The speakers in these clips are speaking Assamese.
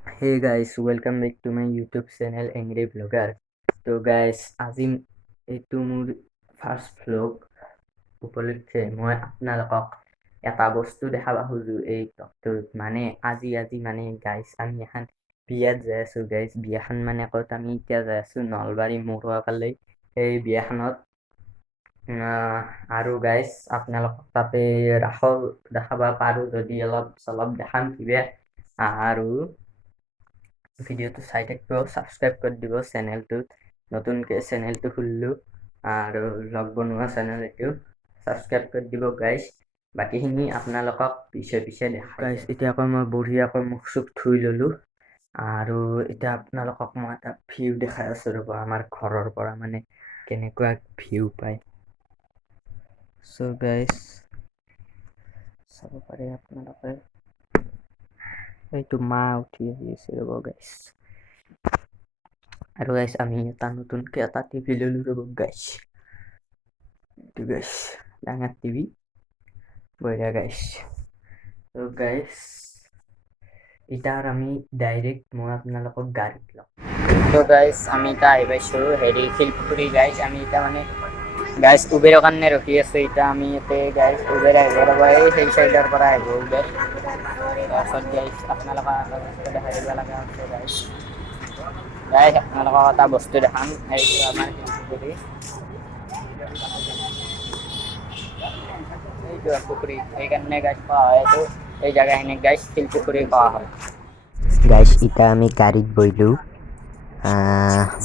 Hey guys, welcome back to my YouTube channel Angry Vlogger. তো guys, আজি এইটো মোৰ ফাৰ্ষ্ট vlog উপলক্ষে মই আপোনালোকক এটা বস্তু দেখাব খুজো এই vlogটোত মানে আজি মানে guys আমি এখন বিয়াত যাই আছো guys বিয়াখন মানে ক'ত আমি এতিয়া যাই আছো নলবাৰী মৰুৱাকালৈ এই বিয়াখনত আৰু guys আপোনালোকক তাতে দেখাব পাৰো যদি অলপ চলপ দেখাম কিবা আৰু ভিডিওটো চাই থাকিব সাবস্ক্ৰাইব কৰি দিব চেনেলটোত নতুনকৈ চেনেলটো খুলিলো আৰু লগ বনোৱা চেনেল এইটো সাবস্ক্ৰাইব কৰি দিব গাইজ বাকীখিনি আপোনালোকক পিছে দেখাই গাইজ এতিয়া আকৌ মই বঢ়িয়াকৈ মুখ চুখ ধুই ললো আৰু এতিয়া আপোনালোকক মই এটা ভিউ দেখাই আছো ৰ'ব আমাৰ ঘৰৰ পৰা মানে কেনেকুৱা ভিউ পায় সো গাইজ চাব পাৰে আপোনালোকে এইটো মা উঠি আহিছে ৰ'ব গাইজ আৰু গাইজ আমি এটা নতুনকৈ এটা টিভি ললো ৰ'ব গাইজ এইটো গাইজ ডাঙৰ টিভি বঢ়িয়া গাইজ তো গাইজ এতিয়া আমি ডাইৰেক্ট মই আপোনালোকক গাড়ীত লওঁ তো গাইজ আমি এতিয়া আহি পাইছোঁ হেৰি শিলপুখুৰী গাইজ আমি এতিয়া মানে গাইজ উবেৰৰ কাৰণে ৰখি আছোঁ এতিয়া আমি ইয়াতে গাইজ উবেৰ আহিব ৰ'ব এই সেই চাইডৰ পৰা আহিব উবেৰ তাৰপিছত গাইজ আপোনালোকক এটা বস্তু দেখাই দিব লগা আছে গাইজ আপোনালোকক এটা বস্তু দেখাম এইটো আমাৰ শিলপুখুৰী এইটো পুখুৰী সেইকাৰণে গাইজ কোৱা হয় এইটো এই জাগাখিনিক গাইজ শিলপুখুৰী কোৱা হয় গাইজ এতিয়া আমি গাড়ীত বহিলোঁ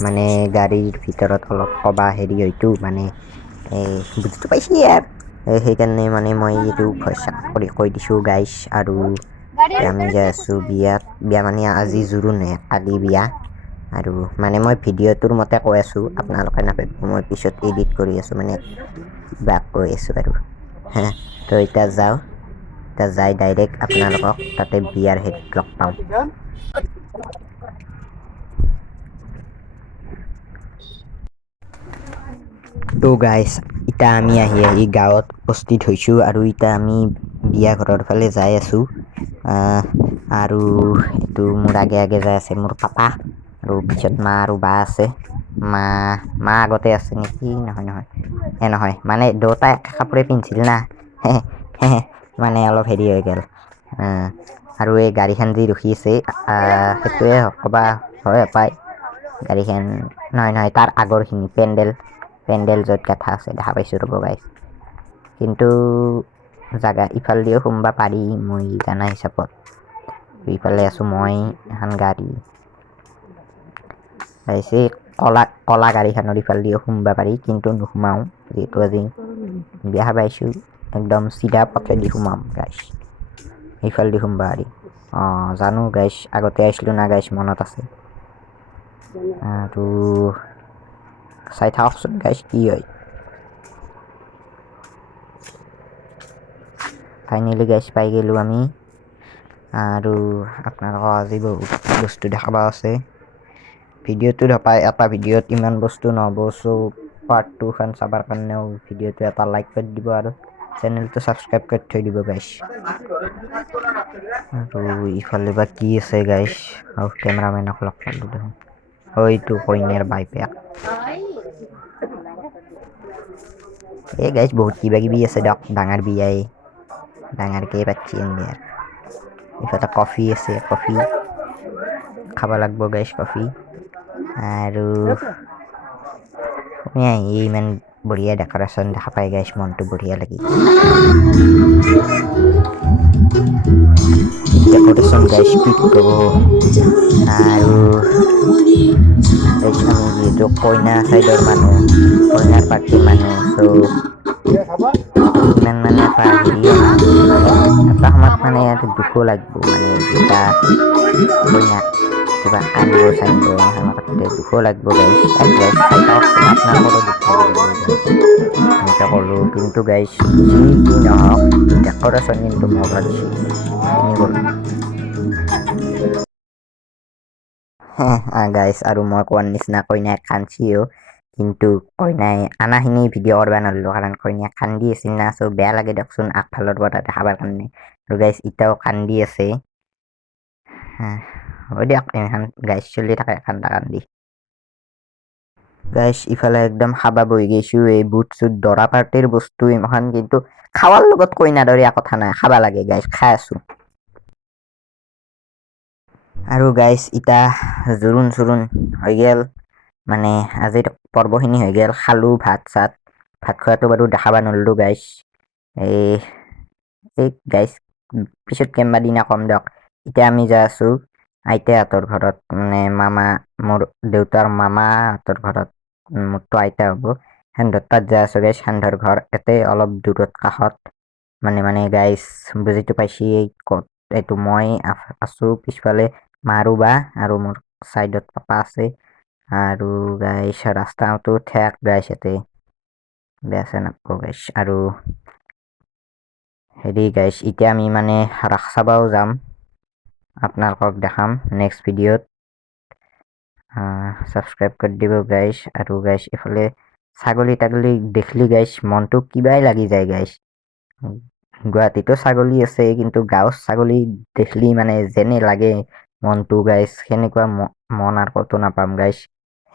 মানে গাড়ীৰ ভিতৰত অলপ কবা হেৰি হয়তো মানে এই বুজিটো পাইছি আৰু সেইকাৰণে মানে মই এইটো ভইচ কৰি কৈ দিছোঁ গাইজ আৰু আমি যাই আছোঁ বিয়া মানে আজি জোৰোণ কালি বিয়া আৰু মানে মই ভিডিঅ'টোৰ মতে কৈ আছোঁ আপোনালোকে নাপাব মই পিছত এডিট কৰি আছোঁ মানে কিবা কৈ আছোঁ আৰু হে তো এতিয়া যাওঁ এতিয়া যাই ডাইৰেক্ট আপোনালোকক তাতে বিয়াৰ হেৰিত লগ পাওঁ তো গাইজ এতিয়া আমি আহি গাঁৱত উপস্থিত হৈছোঁ আৰু এতিয়া আমি বিয়া ঘৰৰ ফালে যাই আছোঁ আৰু এইটো মোৰ আগে যাই আছে মোৰ পাপা আৰু পিছত মা আৰু বা আছে মা আগতে আছে নেকি নহয় মানে দুয়োটা একে কাপোৰে পিন্ধিছিল না মানে অলপ হেৰি হৈ গ'ল আৰু এই গাড়ীখন যি ৰখি আছে সেইটোৱে ক'বা হয় পায় গাড়ীখন নহয় তাৰ আগৰখিনি পেণ্ডেল য'ত গাঠা আছে দেখা পাইছোঁ ৰ'ব গাইজ কিন্তু জাগা ইফালেদিও সোমবা পাৰি মই জানা হিচাপত ইফালে আছোঁ মই এখন গাড়ী আহিছে কলা গাড়ীখনৰ ইফালেদিও সোমবা পাৰি কিন্তু নোসোমাওঁ যিহেতু আজি বিয়া খাব আহিছোঁ একদম চিধা পথেদি সোমাম গাইজ সেইফালেদি সোমবা পাৰি জানো গাইজ আগতে আহিছিলোঁ না গাইজ মনত আছে আৰু চাই থাককচোন গাইজ কি হয় ফাইনেলি গাইজ পাই গ'লোঁ আমি আৰু আপোনালোকক আজি বহুত বস্তু দেখাব আছে ভিডিঅ'টো এটা ভিডিঅ'ত ইমান বস্তু নহ'ব চ' পাৰ্ট 2খন চাবৰ কাৰণেও ভিডিঅ'টো এটা লাইক কৰি দিব আৰু চেনেলটো ছাবস্ক্ৰাইব কৰি থৈ দিব গাইজ আৰু ইফালে বা কি আছে গাইজ আৰু কেমেৰামেনক লগ পালোঁ দেখোন হয়তো কইনাৰ বাইপেক এই গাইজ বহুত কিবা কিবি আছে দিয়ক ডাঙৰ বিয়াই ডাঙৰকৈ পাতিছে এনেকৈ আৰু ইফালে কফি আছে কফি খাব লাগিব গাইজ কফি আৰু ইমান বঢ়িয়া ডেক'ৰেশ্যন দেখা পাই গাইজ মনটো বঢ়িয়া লাগি ডেক'ৰেশ্যন গাইজ কি ক'ব আৰু আমি যিহেতু কইনা চাইডৰ মানুহ কইনাৰ পাৰ্টিৰ মানুহ চ' ইমান মানে এটা হেৰিয়ে নাই এটা সময়ত মানে ইয়াতে দুখো লাগিব মানে যেতিয়া কইনাক কিবা কান্দিব চানিব এনেকৈ দুখো লাগিব গাইজ চাই থাককচোন আপোনালোকৰো দুখ লাগিব গাইজ এনেকৈ ক'লোঁ কিন্তু গাইজ যি নহওক ডেক'ৰেশ্যন কিন্তু মজা দিছে কিনি ক'লোঁ গাইজ আৰু মই কোৱাৰ নিচিনা কইনাই কান্দছিও কিন্তু কইনাই আনাখিনি ভিডিঅ' কৰিব নোৱাৰিলোঁ কাৰণ কইনাই কান্দি আছিল না চ' বেয়া লাগে দিয়কচোন আগফালৰ পৰা দেখাবৰ কাৰণে আৰু গাইজ এতিয়াও কান্দি আছে হ'ব দিয়ক এখন গাইছ চলি থাকে কান্দা কান্দি গাইছ ইফালে একদম খাবা বহি গৈছো এই বুট চুট দৰা পাৰ্টিৰ বস্তু ইমান কিন্তু খাৱাৰ লগত কৈ নাদৰীয়া কথা নাই খাবা লাগে গাইছ খাই আছো আৰু গাইছ ইটা জোৰোণ চোৰোণ হৈ গেল মানে আজিৰ পৰ্বখিনি হৈ গেল খালো ভাত চাত ভাত খোৱাটো বাৰু দেখাবা নৰলো গাইছ এই এই গাইছ পিছত কেম্বা দিনা কম দিয়ক এতিয়া আমি যাই আছো আইতাহঁতৰ ঘৰত মানে মামা মোৰ দেউতাৰ মামাহঁতৰ ঘৰত মোৰতো আইতা হ'ব সেন্ধৰ তাত যাই আছো গাইছ সেন্ধৰ ঘৰ এতে অলপ দূৰত কাষত মানে গাইছ বুজিতো পাইছি ক'ত এইটো মই আছো পিছফালে মাৰো বা আৰু মোৰ চাইডত পাপা আছে আৰু গাইছ ৰাস্তাটো ঠেক গাইছ ইয়াতে বেয়া চেয়া নাপাব গাইছ আৰু হেৰি গাইছ এতিয়া আমি মানে ৰাস চাবাও যাম আপোনালোকক দেখাম নেক্সট ভিডিঅ'ত ছাবস্ক্ৰাইব কৰি দিব গাইছ আৰু গাইছ এইফালে ছাগলী তাগলী দেখলি গাইছ মনটো কিবাই লাগি যায় গাইছ গুৱাহাটীতো ছাগলী আছে কিন্তু গাঁৱৰ ছাগলী দেখলি মানে যেনে লাগে মনটো গাইছ সেনেকুৱা মন আৰু ক'তো নাপাম গাইছ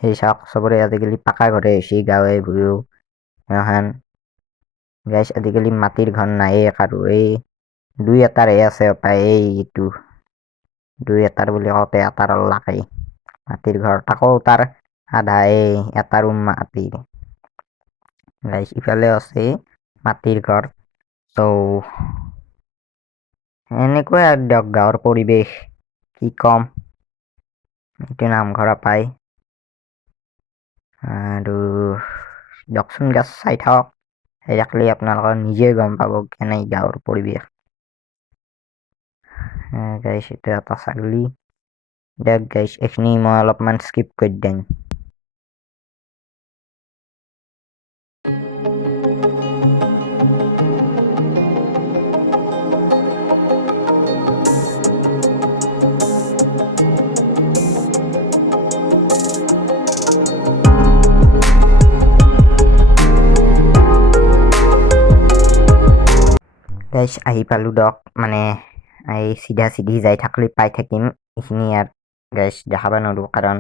সেই চাওক চবৰে আজিকালি পাকা ঘৰে হৈছে গাঁৱে ভূঞেও এখন গাইছ আজিকালি মাটিৰ ঘৰ নায়ে কাৰো এই দুই এটাৰহে আছে পায় এইটো দুই এটাৰ বুলি কওঁতে এটাৰ লাকেই মাটিৰ ঘৰ তাকো তাৰ আধা এই এটা ৰুম মাটিৰ গাইছ ইফালে আছে মাটিৰ ঘৰ ত' এনেকুৱাই আৰু দিয়ক গাঁৱৰ পৰিৱেশ কি কম এইটো নামঘৰ পায় আৰু দিয়কচোন গাছ চাই থাকক সেই ৰাখলি আপোনালোকে নিজে গম পাব কেনে গাঁৱৰ পৰিৱেশ গাইছ এটা এটা ছাগলী দিয়ক গাইছ এইখিনি মই অলপমান স্কিপ কৰি দিম গাইছ আহি পালোঁ দক মানে এই চিধা চিধি যাই থাকলি পাই থাকিম এইখিনি আৰু গাইছ দেখাব নোৱাৰোঁ কাৰণ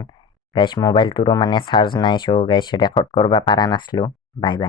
গাইছ মোবাইলটোৰো মানে চাৰ্জ নাই চ' গাইছ ৰেকৰ্ড কৰিব পৰা নাছিলোঁ বাই বাই